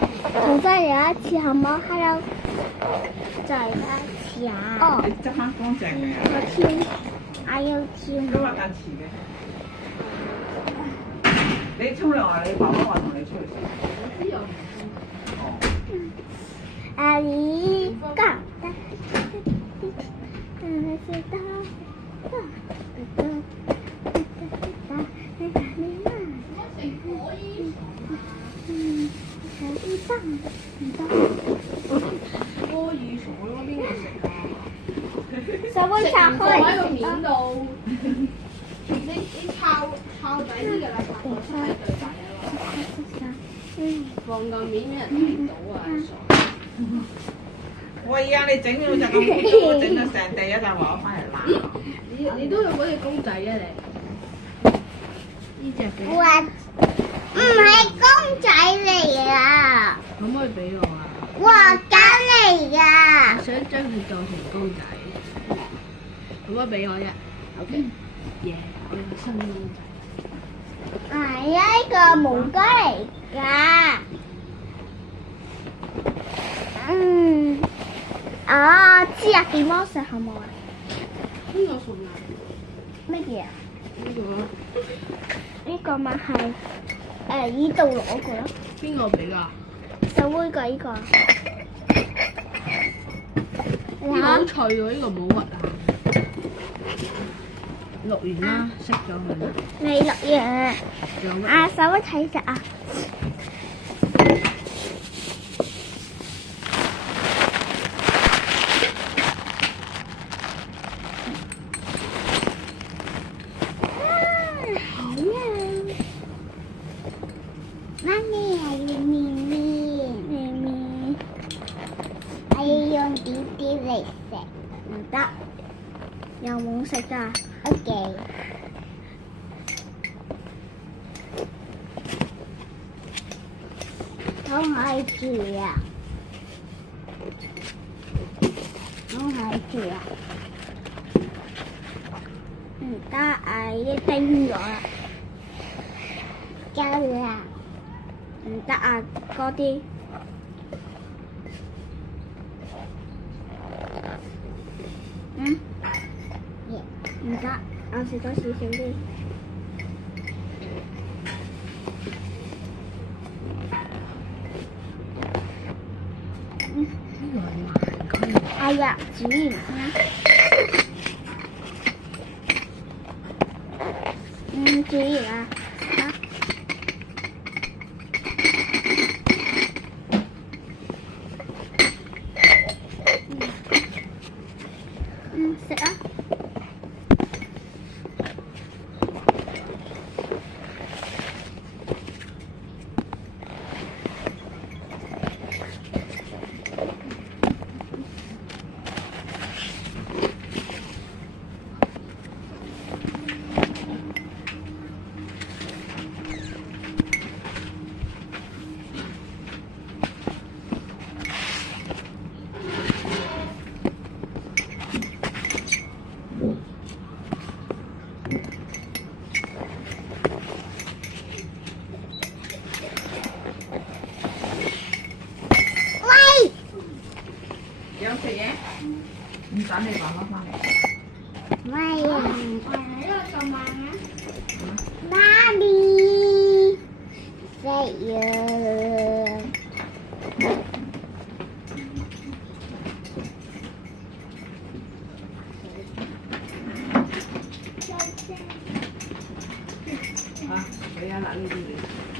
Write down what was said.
重新嚟一次好冇？Hello，再嚟一次啊！哦，你執翻乾淨未啊？我跳，我要跳。都話間遲嘅。你沖涼啊？你爸爸話同你出去先。阿姨，干。柯爾松嗰邊個食啊？手會拆放喺個開。面度，你抄底啲嘅啦，拆個出喺對底啊嘛，放個面俾人睇到啊！喂啊！你整到就咁污糟，整到成地一陣話我翻嚟鬧。你都有嗰隻公仔啊你？呢隻嘅，哇，唔係公仔嚟啊，可唔可以俾我啊？畫緊嚟噶。我想將佢做成公仔，可唔可以俾我啫？OK，耶！我有新公仔。係啊，呢個毛哥嚟噶。知啊，點樣食好冇啊？邊個送啊？乜嘢啊？呢個呢個咪係呢度攞嘅咯。邊個俾㗎？手會嘅呢個。呢個好脆喎，呢個冇核啊！錄完啦，熄咗佢啦。未錄完。仲有乜？啊，手會睇隻啊。媽咪係要麵麵，我要用啲啲嚟食，唔得，又冇食㗎。OK，好開住啊！好開住啊！唔得啊，已經叮咗啦，夠啦。唔得啊，嗰啲唔得，我食咗少少啲。呢個係盲區。哎呀，煮完啦。煮完啦。食啊！有食嘢？唔等你爸爸翻嚟。喂啊！媽咪食嘢。啊，俾啊嗱呢啲你。